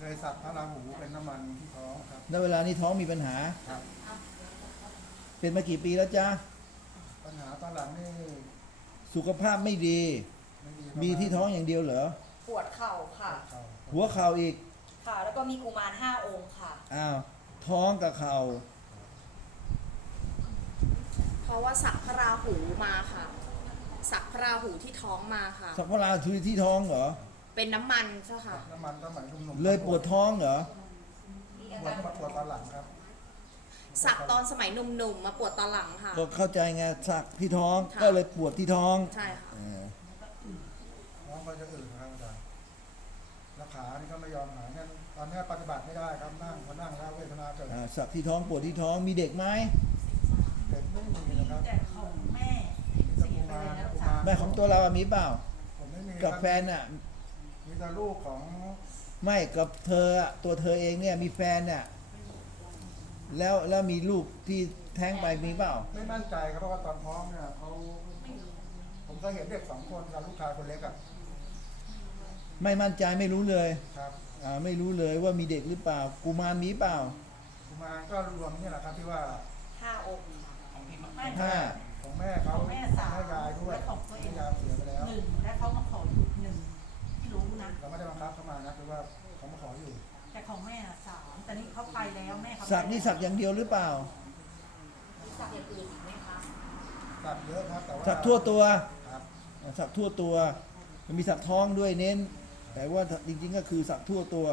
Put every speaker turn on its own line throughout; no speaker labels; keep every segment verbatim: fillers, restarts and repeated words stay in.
ยสักพระราหูเป็นน้ำมันที่ท้องครับ
ณเวลานี้ท้องมีปัญหา
ครับ
เป็นมากี่ปีแล้วจ๊ะ
ปัญหาตอนหลังนี่
สุขภาพไม่ดี
ไม่ดี
มีที่ท้องอย่างเดียวเหรอ
ปวดเข่าค่ะ
เข่า
หัวเข่าอีก
ค่ะแล้วก็มีกุมารห้าองค์ค่ะ
อ้าวท้องกับเข่า
เพราะว่าสักพระราหูมาค่ะ สักพระราหูที่ท้องมาค่ะ
สักพระราหูที่ท้องเหรอ
เป็นน้ำมันเจ้าค่ะ
น้ำมันสมัยหนุ่มๆ
เลยปวดท้องเหรอ
ปวดปวดตอนหลังครับ
สักตอนสมัยหนุ่มๆมาปวดตอนหลังค่ะ
ก็เข้าใจไงสักที่ท้องก็เลยปวดที่ท้อง
ใช่ค่ะ
ท้องก็จะอืดนะครับอาจารย์แล้วขานี่ก็ไม่ยอมหายงั้นตอนนี้ปฏิบัติไม่ได้ครับนั่งพอนั่งแล้วเวทนาเกิด
สักที่ท้องปวดที่ท้องมีเด็กไหม
เด็กไม่มีนะครับ
แต่ของแม่เสียไปแล้ว
แม่ของตัวเรามีเปล่า
ผมไม่มี
กับแฟนอ่ะ
มีแต่ลูกของ
ไม่กับเธอตัวเธอเองเนี่ยมีแฟนเนี่ยแล้วแล้วมีลูกที่แท้งไปมีเปล่า
ไม่มั่นใจครับเพราะว่าตอนท้องเนี่ยเขาผมก็เห็นเด็กสองคนกับลูกชายคนเล็กอ่ะ
ไม่มั่นใจไม่รู้เลย
ครับ
อ่าไม่รู้เลยว่ามีเด็กหรือเปล่ากุมารมีเปล่า
กุมารก็รวมนี่แหละครับที่ว่า
ห้าองค์
ของพี่ห้าของแม่เขา
แม่สาว
แม่ยายด้วย
ของตัวเอง
ยายเสียไปแล้ว
หนึ่งและเขามาขอหนึ่งที่รู้นะ
เราไม่ได้บังคับเขามานะคือว่าเขามาขออยู่
แต่ของแม่สามแต่นี่เขาไปแล้วแม่เขา
สักนี่สักอย่างเดียวหรือเปล่า
สักอย่างอื่นอีกไหมคะ
สักเยอะครับแต่ว่า
สักทั่วตัว
ครับ
สักทั่วตัวมันมีสักท้องด้วยเน้นแต่ว่าจริงๆก็คือสักทั่วตัว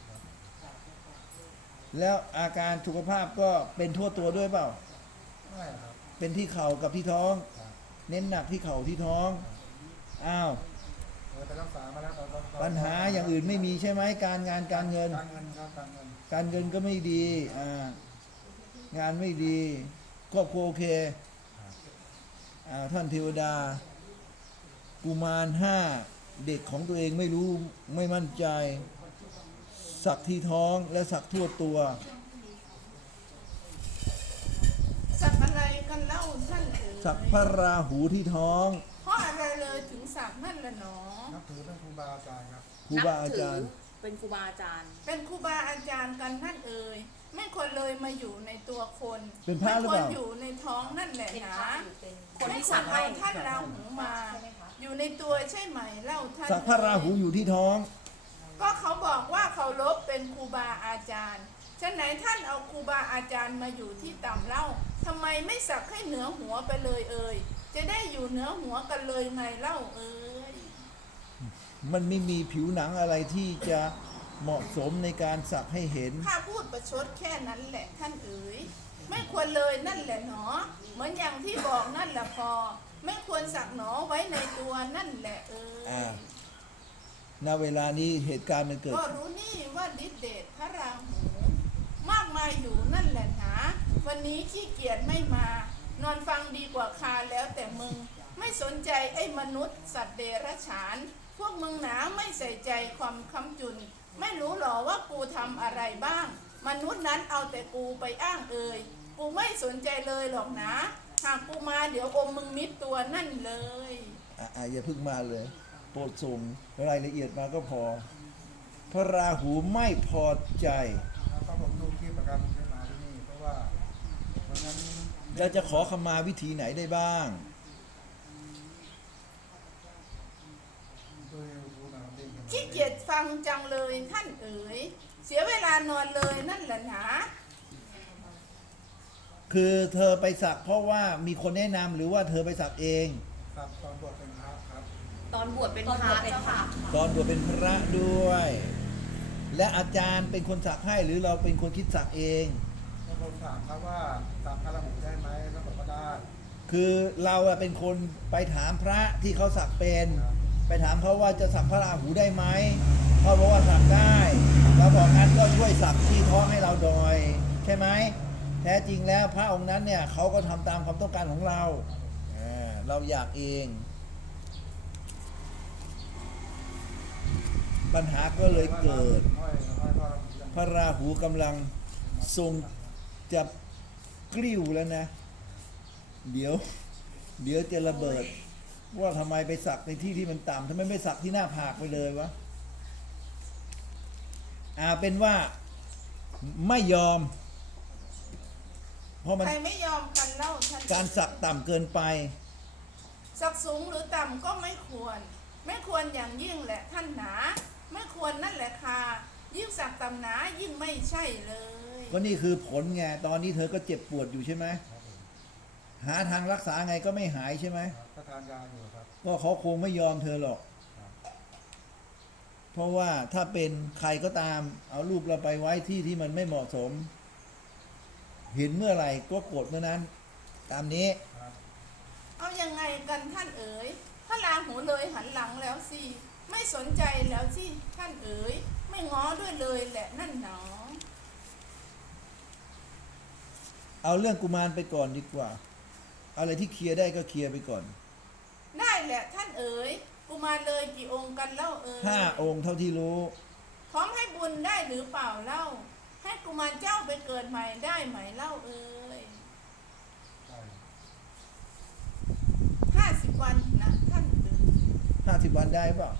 แล้วอาการสุขภาพก็เป็นทั่วตัวด้วยเปล่า
ไม่ครับ
เป็นที่เข่ากับที่ท้องเน้นหนักที่เข่าที่ท้องอ้าว
ไปรักษามาแล้ว
ปัญหาอย่างอื่นไม่มีใช่ไหมการงานการเงิน
การเงินครับการเงิน
การเงินก็ไม่ดีอ่างานไม่ดีครอบครัวโอเคอ่าท่านเทวดากุมารห้าเด็กของตัวเองไม่รู้ไม่มั่นใจสักที่ท้องและสักทั่วตัว
สักอะไรกันเล่าท่านเอ๋ย
สักพระราหูที่ท้อง
เพราะอะไรเลยถึงสักนั่นละหนอ
นับถือเป็นครูบาอาจารย์ครับ
ครูบาอาจารย์
เป็นครูบาอาจารย์
เป็นครูบาอาจารย์กันนั่นเอ๋ยไม่ควรเลยมาอยู่ในตัวคน
เป็นพระหรือเปล่า
อยู่ในท้องนั่นแหละนะ
คนที่
สั
กให้
ท่านราหูมาอยู่ในตัวใช่ไหมเล่าท่าน
สักพระราหูอยู่ที่ท้อง
ก็เขาบอกว่าเขาลบเป็นครูบาอาจารย์ฉะไหนท่านเอาครูบาอาจารย์มาอยู่ที่ต่ำเล่าทำไมไม่สักให้เหนือหัวไปเลยเอ่ยจะได้อยู่เหนือหัวกันเลยไงเล่าเอ่ย
มันไม่มีผิวหนังอะไรที่จะเหมาะสมในการสักให้เห็น
ข้าพูดประชดแค่นั้นแหละท่านเอ๋ยไม่ควรเลยนั่นแหละหนอเหมือนอย่างที่บอกนั่นแหละพอไม่ควรสักหนอไว้ในตัวนั่นแหละเอ่ย
ณเวลานี้เหตุการณ์มันเกิด
ก็รู้นี่ว่าฤทธิเดชพระราหูมากมายอยู่นั่นแหละนะวันนี้ขี้เกียจไม่มานอนฟังดีกว่าคาแล้วแต่มึงไม่สนใจไอ้มนุษย์สัตว์เดรัจฉานพวกมึงหนาไม่ใส่ใจความค้ำจุนไม่รู้หรอว่ากูทำอะไรบ้างมนุษย์นั้นเอาแต่กูไปอ้างเอ่ยกูไม่สนใจเลยหรอกนะหากกูมาเดี๋ยวอมมึงมิดตัวนั่นเลย
อ่ะอย่าเพิ่งมาเลยโปรดส่งรายละเอียดมาก็พอพระราหูไม่พอใจ
ก็ผมดูคลิปประกันขึ้นมาที่นี่เพราะว่าวันนั้น
เราจะขอขมาวิธีไหนได้บ้าง
ขี้เกียจฟังจังเลยท่านเอ๋ยเสียเวลานอนเลยนั่นแหละนะ
คือเธอไปสักเพราะว่ามีคนแนะนำหรือว่าเธอไปสักเอง
ครับตอนบวชเป็นพระครับ
ตอนบวชเป็นพระเจ้าค่ะ
ตอนบวชเป็นพระด้วยและอาจารย์เป็นคนสักให้หรือเราเป็นคนคิดสักเอง
ก็ผมถามเขาว่าสักพระราหูได้ไหมเขาบอกว่าได้
คือเราเป็นคนไปถามพระที่เขาสักเป็นไปถามเขาว่าจะสักพระราหูได้ไหมเขาบอกว่าสักได้เราบอกงั้นก็ช่วยสักที่ท้องให้เราหน่อยใช่ไหมแท้จริงแล้วพระองค์นั้นเนี่ยเขาก็ทำตามความต้องการของเราเราอยากเองปัญหาก็เลยเกิดพระราหูกำลังทรงจะกลิ้วแล้วนะเดี๋ยวเดี๋ยวจะระเบิดว่าทำไมไปสักในที่ที่มันต่ำทำไมไม่สักที่หน้าผากไปเลยวะอ่าเป็นว่าไม่ยอม เพราะมัน
ใครไม่ยอมกันเล่าท่าน
การสักต่ำเกินไป
สักสูงหรือต่ำก็ไม่ควร ไม่ควรอย่างยิ่งแหละท่านหนา ไม่ควรนั่นแหละค่ะยิ่งสักต่ำหนายิ่งไม่ใช่เลย
ก็นี่คือผลไงตอนนี้เธอก็เจ็บปวดอยู่ใช่ไหม
ครับผม
หาทางรักษาไงก็ไม่หายใช่ไหม
ครับก็ทานยาอยู่ครับ
ก็เขาคงไม่ยอมเธอหรอก
ครับ
เพราะว่าถ้าเป็นใครก็ตาม เอาลูกเราไปไว้ที่ที่มันไม่เหมาะสม เห็นเมื่อไหร่ก็โกรธเมื่อนั้น ตามนี้
ครับ
เอายังไงกันท่านเอ๋ยพระราหูเลยหันหลังแล้วสิไม่สนใจแล้วสิท่านเอ๋ยไม่ง้อด้วยเลยแหละนั่นหนอ
เอาเรื่องกุมารไปก่อนดีกว่า อะไรที่เคลียร์ได้ก็เคลียร์ไปก่อน
ได้แหละท่านเอ๋ยกุมารเลยกี่องค์กันเล่าเอ๋ย
ห้าองค์เท่าที่รู้
พร้อมให้บุญได้หรือเปล่าเล่า ให้กุมารเจ้าไปเกิดใหม่ได้ไหมเล่าเอ๋ย
ได้
ห้าสิบวันนะท่านเอ๋ย
ห้าสิบวันได้เปล่า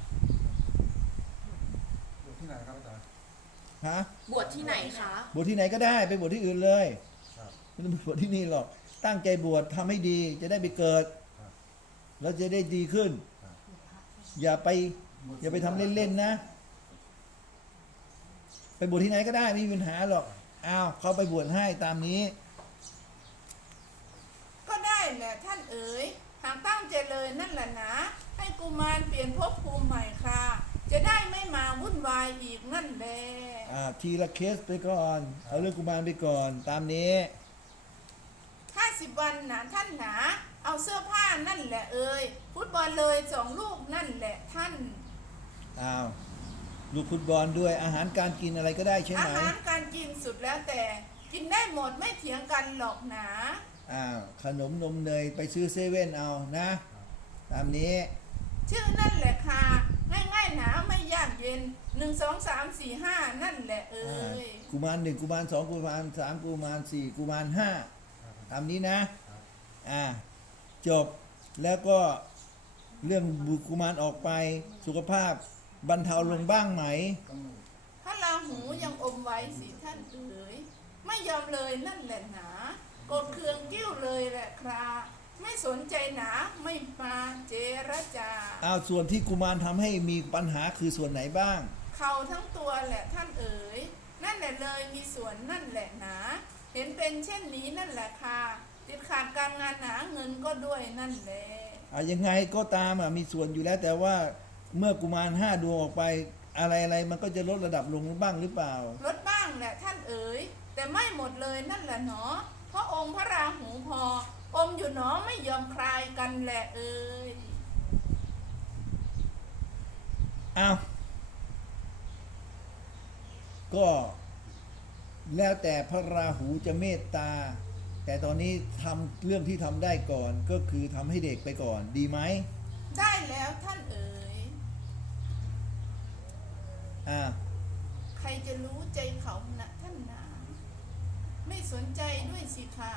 อยู่ที่ไหนครับอาจารย์
ฮะ
บวชที่ไหนคะ
บวชที่ไหนก็ได้ไปบวชที่อื่นเลย
ครับ
ไม่ต้องไปบวชที่นี่หรอก ตั้งใจบวชทำให้ดีจะได้ไปเกิด
ครับ
แล้วจะได้ดีขึ้น
ครับ
อย่าไป อย่าไปทำเล่นๆนะ ไปบวชที่ไหนก็ได้ไม่มีปัญหาหรอก อ้าวเขาไปบวชให้ตามนี้
ก็ได้แหละท่านเอ๋ยหากตั้งใจเลยนั่นแหละนะให้กุมารเปลี่ยนภพภูมิใหม่คราจะได้ไม่มาวุ่นวายอีกนั่นแหละ
อ่าทีละเคสไปก่อน เอาเรื่องกุมารไปก่อน ตามนี้
ห้าสิบวันนะท่านหนา เอาเสื้อผ้านั่นแหละเอ่ยฟุตบอลเลยสองลูกนั่นแหละท่าน
อ้าวลูกฟุตบอลด้วยอาหารการกินอะไรก็ได้ใช่
อา
ไหม
หารการกินสุดแล้วแต่ กินได้หมดไม่เถียงกันหรอกหนา
อ้าวขนมนมเนยไปซื้อเซเว่นเอานะ ตามนี้
ชื่อนั่นแหละค่ะง่ายๆหนาไม่ยากเย็นหนึ่งสองสามสี่ห้านั่นแหละเอ่
อ่าย กุมารหนึ่งกุมารสองกุมารสามกุมารสี่กุมารห้า
ครับ
ตามนี้นะ
ครับ
อ่าจบแล้วก็เรื่องบุกุมารออกไปสุขภาพบรรเทาลงบ้างไหม
ต้อง
พระราหูยังอมไว้สิท่านเอ๋ยไม่ยอมเลยนั่นแหละหนาโกรธเคืองกิ้วเลยแหละคราไม่สนใจหนาไม่มาเจรจา
อ้าวส่วนที่กุมารทำให้มีปัญหาคือส่วนไหนบ้าง
เข่าทั้งตัวแหละท่านเอ๋ยนั่นแหละเลยมีส่วนนั่นแหละหนาเห็นเป็นเช่นนี้นั่นแหละค่ะติดขาดการงานหนาเงินก็ด้วยนั่นแหละ
อ่ายังไงก็ตามอ่ะมีส่วนอยู่แล้วแต่ว่าเมื่อกุมารห้าดวงออกไปอะไรอะไรมันก็จะลดระดับลงบ้างหรือเปล่า
ลดบ้างแหละท่านเอ๋ยแต่ไม่หมดเลยนั่นแหละหนอเพราะองค์พระราหูพออมอยู่หนอไม่ยอมคลายกันแหละเอ๋ย
อ้าวก็แล้วแต่พระราหูจะเมตตา แต่ตอนนี้ทำเรื่องที่ทำได้ก่อนก็คือทำให้เด็กไปก่อนดีไหม
ได้แล้วท่านเอ๋ย
อ่า
ใครจะรู้ใจเขานะท่านนาไม่สนใจด้วยสิค่ะ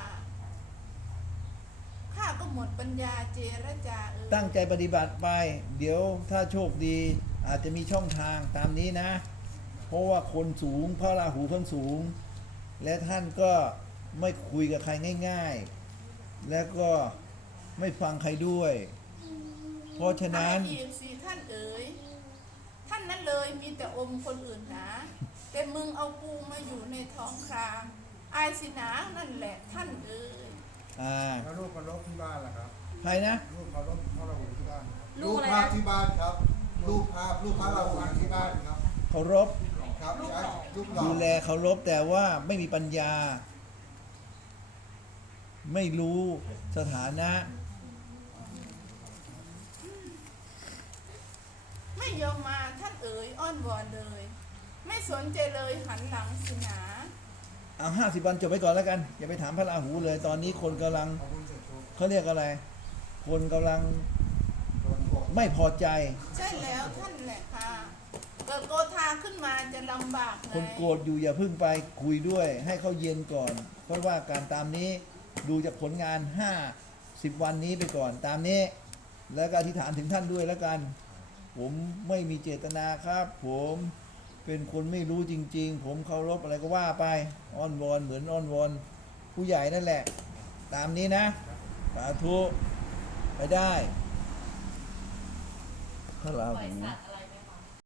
ข้าก็หมดปัญญาเจรจาเอ๋ย
ตั้งใจปฏิบัติไป เดี๋ยวถ้าโชคดีอาจจะมีช่องทางตามนี้นะ เพราะว่าคนสูงพระราหูคนสูง และท่านก็ไม่คุยกับใครง่าย ๆ และก็ไม่ฟังใครด้วย เพราะฉะนั้น
อายอีกสิท่านเอ๋ยท่านนั้นเลยมีแต่อมคนอื่นหนาแต่มึงเอากูมาอยู่ในท้องครามอายสินะนั่นแหละท่านเอ๋ย
อ่า
แล้วลูกมาลบที่บ้านล่ะครับ
ใครนะ
ลูกมาลบพระราหูที่บ้าน
ลูกอะไร
ภาพ
นะ
ที่บ้านครับ รูปภาพรูปพระราหูที่บ้านครับ
เคารพ
ครับใช้รูปหล่อ
ดูแลเคารพแต่ว่าไม่มีปัญญา ไม่รู้สถานะ
ไม่ยอมมาท่านเอ๋ยอ้อนวอนเลย ไม่สนใจเลยหันหลังสินา
เอาห้าสิบวันจบไปก่อนแล้วกัน อย่าไปถามพระราหูเลย ตอนนี้คนกำลัง
ขอบคุณเสร็จทุก
เขาเรียกอะไร คนกำลัง
โดนบอก
ไม่พอใจ
ใช่แล้วท่านแหละค่ะเกิดโกธาขึ้นมาจะลำบากไง
คนโกรธอยู่อย่าเพึ่งไปคุยด้วย ให้เขาเย็นก่อน เพราะว่าการตามนี้ดูจากผลงานห้าสิบวันนี้ไปก่อนตามนี้ แล้วก็อธิษฐานถึงท่านด้วยแล้วกัน ผมไม่มีเจตนาครับ ผมเป็นคนไม่รู้จริง ๆ ผมเคารพอะไรก็ว่าไปอ้อนวอนเหมือนอ้อนวอนผู้ใหญ่นั่นแหละ ตามนี้นะสาธุไปได้พระรา
ปล่อย
หู
สัตว์อะไร